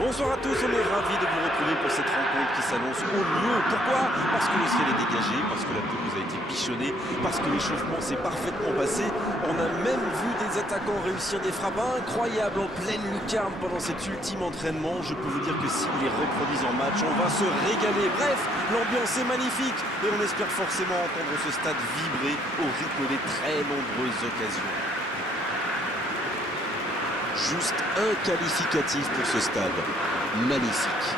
Bonsoir à tous, on est ravis de vous retrouver pour cette rencontre qui s'annonce au mieux. Pourquoi? Parce que le ciel est dégagé, parce que la pelouse a été bichonnée, parce que l'échauffement s'est parfaitement passé. On a même vu des attaquants réussir des frappes incroyables en pleine lucarne pendant cet ultime entraînement. Je peux vous dire que s'ils les reproduisent en match, on va se régaler. Bref, l'ambiance est magnifique et on espère forcément entendre ce stade vibrer au rythme des très nombreuses occasions. Juste un qualificatif pour ce stade. Magnifique.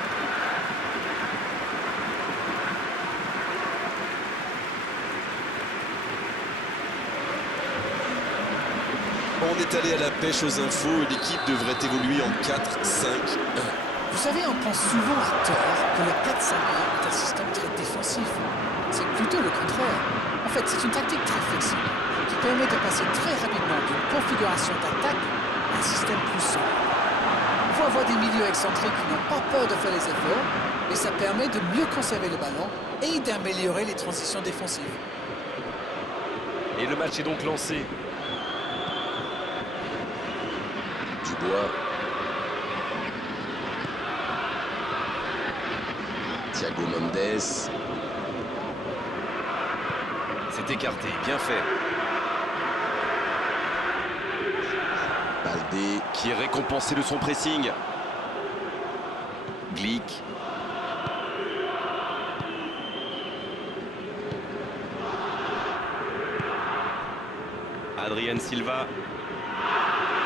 On est allé à la pêche aux infos et l'équipe devrait évoluer en 4-5-1. Vous savez, on pense souvent à tort que le 4-5-1 est un système très défensif. C'est plutôt le contraire. En fait, c'est une tactique très flexible qui permet de passer très rapidement d'une configuration d'attaque à un système plus sombre. Il faut avoir des milieux excentrés qui n'ont pas peur de faire les efforts, et ça permet de mieux conserver le ballon et d'améliorer les transitions défensives. Et le match est donc lancé. Dubois. Thiago Mendes. C'est écarté, bien fait. Baldé. Qui est récompensé de son pressing. Glick. Adrien Silva.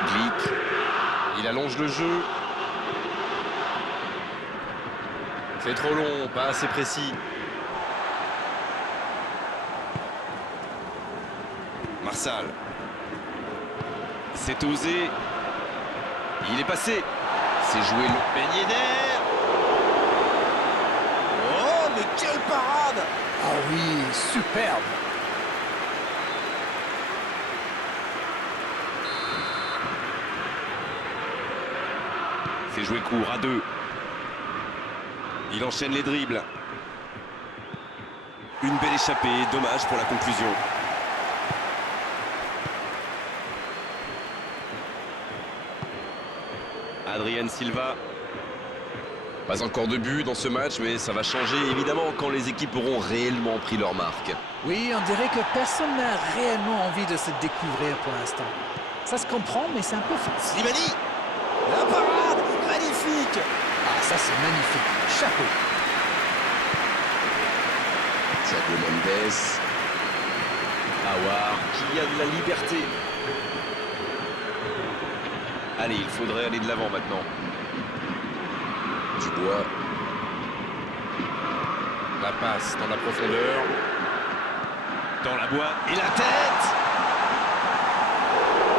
Glick. Il allonge le jeu. C'est trop long, pas assez précis. Marsal. C'est osé. Il est passé. C'est joué long. Ben Yedder. Oh, mais quelle parade! Ah oui, superbe! C'est joué court à deux. Il enchaîne les dribbles. Une belle échappée, dommage pour la conclusion. Adrien Silva. Pas encore de but dans ce match, mais ça va changer évidemment quand les équipes auront réellement pris leur marque. Oui, on dirait que personne n'a réellement envie de se découvrir pour l'instant. Ça se comprend, mais c'est un peu facile. Slimani. La parade, magnifique. Ah, ça c'est magnifique. Chapeau. Thiago Mendes. Aouar qui a de la liberté. Allez, il faudrait aller de l'avant maintenant. Dubois. La passe dans la profondeur. Dans la boîte. Et la tête.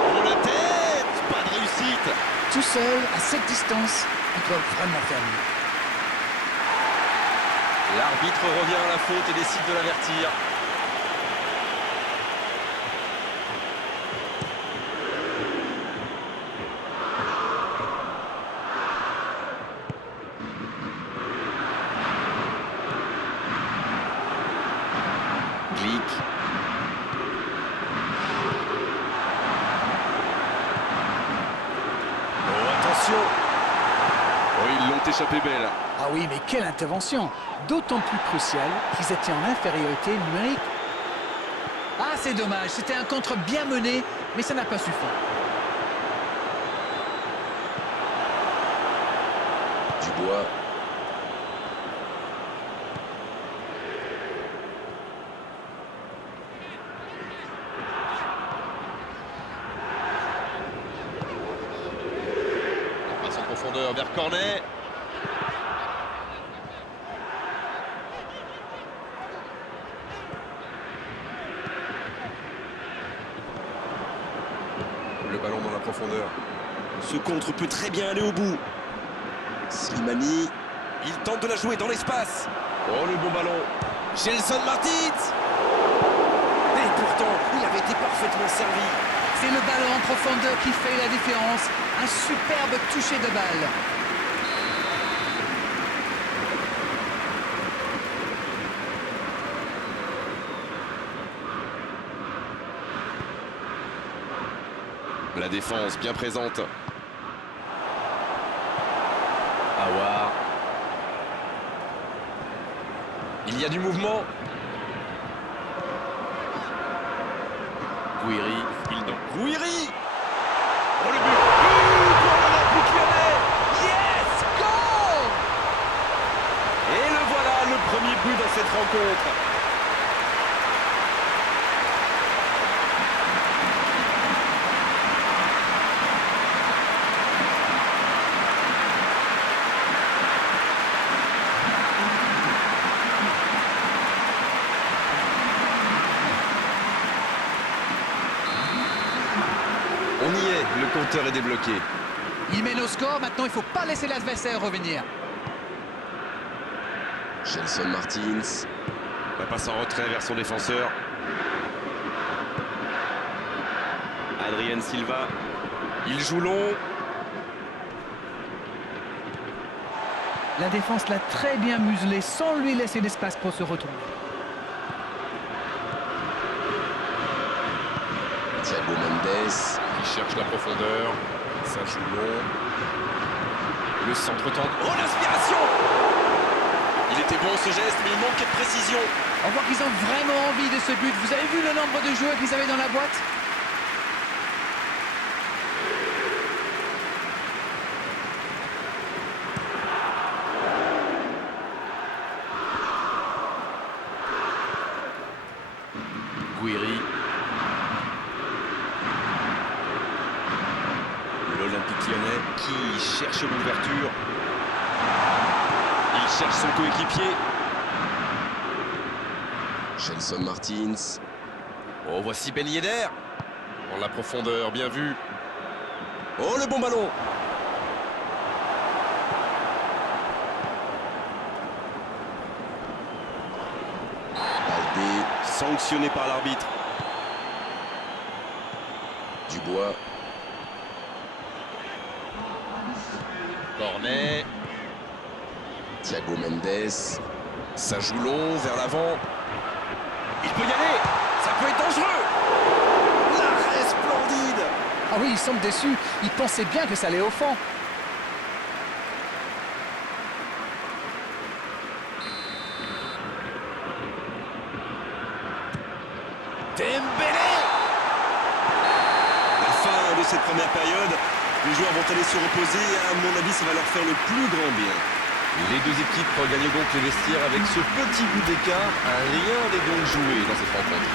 Oh, la tête. Pas de réussite. Tout seul, à cette distance, il doit vraiment faire mieux. L'arbitre revient à la faute et décide de l'avertir. Glick. Oh, attention. Oh, ils l'ont échappé belle. Ah oui, mais quelle intervention! D'autant plus cruciale qu'ils étaient en infériorité numérique. Ah, c'est dommage, c'était un contre bien mené, mais ça n'a pas suffi. Dubois. La passe en profondeur vers Cornet. Le ballon dans la profondeur. Ce contre peut très bien aller au bout. Slimani. Il tente de la jouer dans l'espace. Oh, le bon ballon. Gelson Martins. Et pourtant, il avait été parfaitement servi. C'est le ballon en profondeur qui fait la différence. Un superbe toucher de balle. La défense bien présente. Aouar. Il y a du mouvement. Gouiri. Gouiri. Oh, le but. Pour l'Olympique Lyonnais. Yes, goal. Et le voilà, le premier but dans cette rencontre. On y est, le compteur est débloqué. Il mène au score, maintenant il ne faut pas laisser l'adversaire revenir. Gelson Martins. La passe en retrait vers son défenseur. Adrien Silva. Il joue long. La défense l'a très bien muselé sans lui laisser d'espace pour se retourner. Thiago Mendes. Il cherche la profondeur. Ça joue long. Le centre tente. Oh, l'inspiration! Il était bon ce geste, mais il manquait de précision. On voit qu'ils ont vraiment envie de ce but. Vous avez vu le nombre de joueurs qu'ils avaient dans la boîte? Gouiri. L'Olympique Lyonnais qui cherche l'ouverture. Il cherche son coéquipier. Gelson Martins. Oh, voici Ben Yedder. En la profondeur, bien vu. Oh, le bon ballon. Baldé. Sanctionné par l'arbitre. Dubois. Cornet. Thiago Mendes. Ça joue long, vers l'avant. Il peut y aller. Ça peut être dangereux. L'arrêt splendide. Ah oui, ils semblent déçus. Ils pensaient bien que ça allait au fond. Dembélé. La fin de cette première période. Les joueurs vont aller se reposer et à mon avis, ça va leur faire le plus grand bien. Les deux équipes regagnent donc les vestiaires avec ce petit but d'écart. Rien n'est donc joué dans cette rencontre.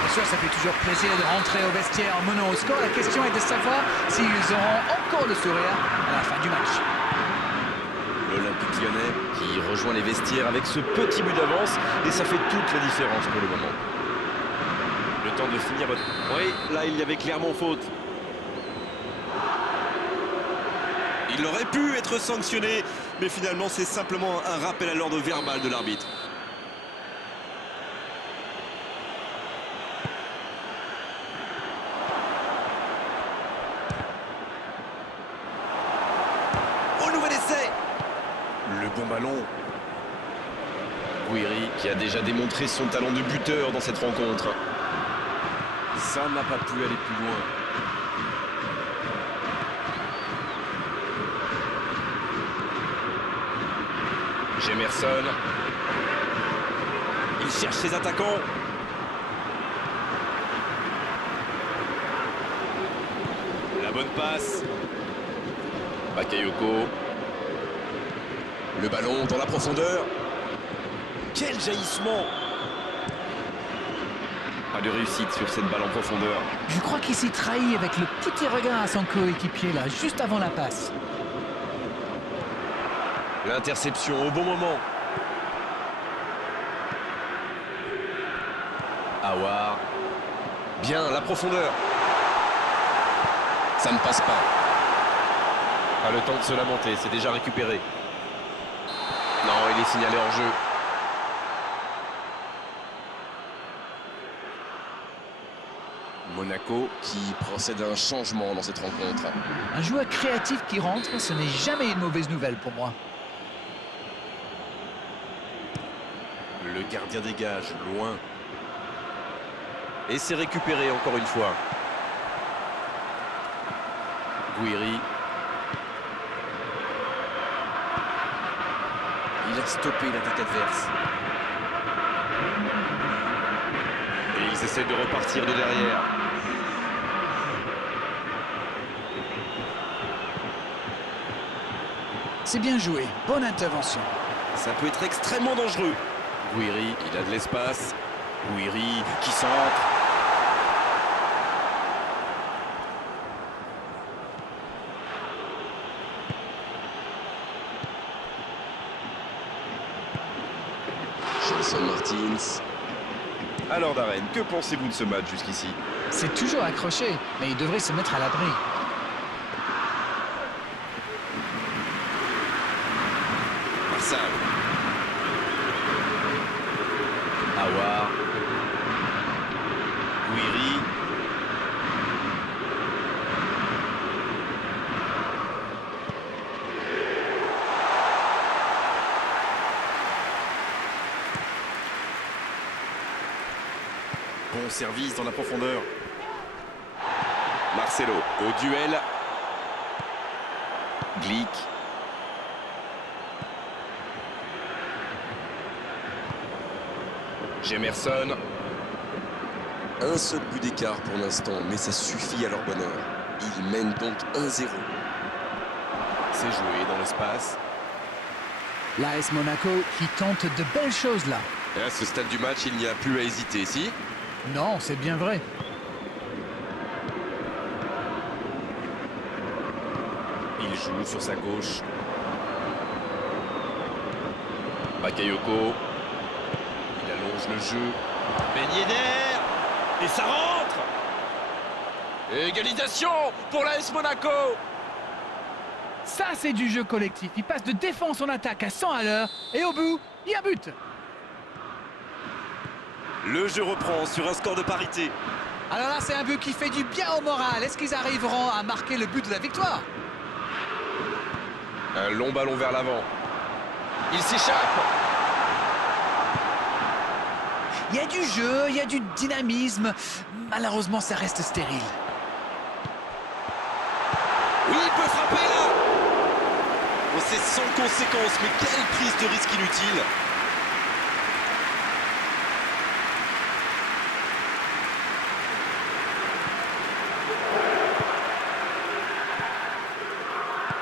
Bien sûr, ça fait toujours plaisir de rentrer au vestiaire en menant au score. La question est de savoir s'ils auront encore le sourire à la fin du match. L'Olympique Lyonnais qui rejoint les vestiaires avec ce petit but d'avance et ça fait toute la différence pour le moment. Le temps de finir votre... Oui, là il y avait clairement faute. Il aurait pu être sanctionné, mais finalement c'est simplement un rappel à l'ordre verbal de l'arbitre. Au nouvel essai. Le bon ballon. Gouiri qui a déjà démontré son talent de buteur dans cette rencontre. Ça n'a pas pu aller plus loin. Gemerson. Il cherche ses attaquants. La bonne passe. Bakayoko. Le ballon dans la profondeur. Quel jaillissement! Pas de réussite sur cette balle en profondeur. Je crois qu'il s'y trahit avec le petit regard à son coéquipier là, juste avant la passe. L'interception au bon moment. Aouar. Bien, la profondeur. Ça ne passe pas. Pas le temps de se lamenter, c'est déjà récupéré. Non, il est signalé hors jeu. Monaco Qui procède à un changement dans cette rencontre. Un joueur créatif qui rentre, ce n'est jamais une mauvaise nouvelle pour moi. Le gardien dégage, loin. Et c'est récupéré encore une fois. Gouiri. venir stopper l'attaque adverse. Et ils essaient de repartir de derrière. C'est bien joué, bonne intervention. Ça peut être extrêmement dangereux. Gouiri, il a de l'espace. Gouiri qui centre. Gelson Martins. Alors Darren, que pensez-vous de ce match jusqu'ici? C'est toujours accroché, mais il devrait se mettre à l'abri. Marsal. Aouar. Gouiri. Bon service dans la profondeur. Marcelo au duel. Glick. Jemerson. Un seul but d'écart pour l'instant, mais ça suffit à leur bonheur. Ils mènent donc 1-0. C'est joué dans l'espace. L'AS Monaco qui tente de belles choses là. Et à ce stade du match, il n'y a plus à hésiter, si? Non, c'est bien vrai. Il joue sur sa gauche. Bakayoko. Il allonge le jeu. Ben Yedder. Et ça rentre. Égalisation pour l'AS Monaco. Ça, c'est du jeu collectif. Il passe de défense en attaque à 100 à l'heure. Et au bout, il y a but. Le jeu reprend sur un score de parité. Alors là, c'est un but qui fait du bien au moral. Est-ce qu'ils arriveront à marquer le but de la victoire? Un long ballon vers l'avant. Il s'échappe. Il y a du jeu, il y a du dynamisme. Malheureusement, ça reste stérile. Oui, il peut frapper là. Oh, c'est sans conséquence, mais quelle prise de risque inutile.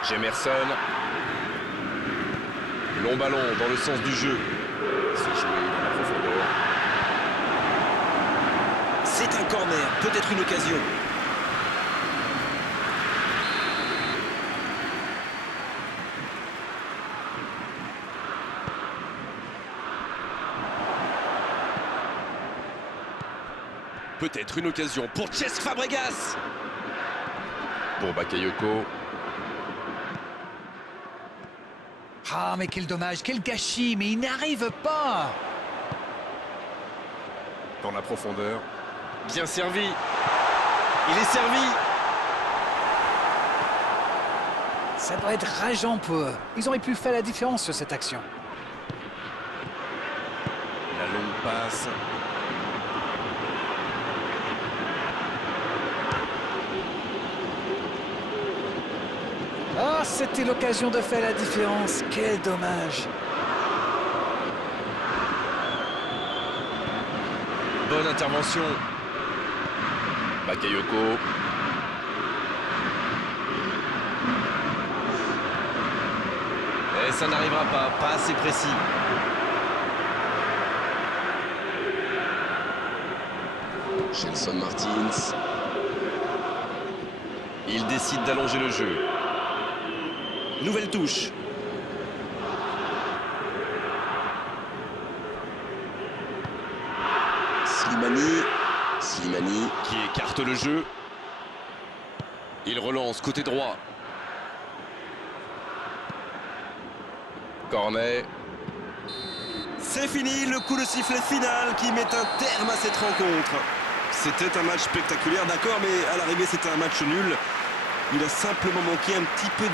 Jemerson. Long ballon dans le sens du jeu. C'est joué dans la profondeur. C'est un corner, peut-être une occasion. Peut-être une occasion pour Cesc Fabregas. Pour Bakayoko. Ah, mais quel dommage, quel gâchis, mais il n'arrive pas. Dans la profondeur. Bien servi. Il est servi. Ça doit être rageant pour eux. Ils auraient pu faire la différence sur cette action. La longue passe. Ah, c'était l'occasion de faire la différence. Quel dommage. Bonne intervention. Bakayoko. Et ça n'arrivera pas assez précis. Gelson Martins. Il décide d'allonger le jeu. Nouvelle touche. Slimani. Qui écarte le jeu. Il relance côté droit. Cornet. C'est fini, le coup de sifflet final qui met un terme à cette rencontre. C'était un match spectaculaire, d'accord, mais à l'arrivée c'était un match nul. Il a simplement manqué un petit peu de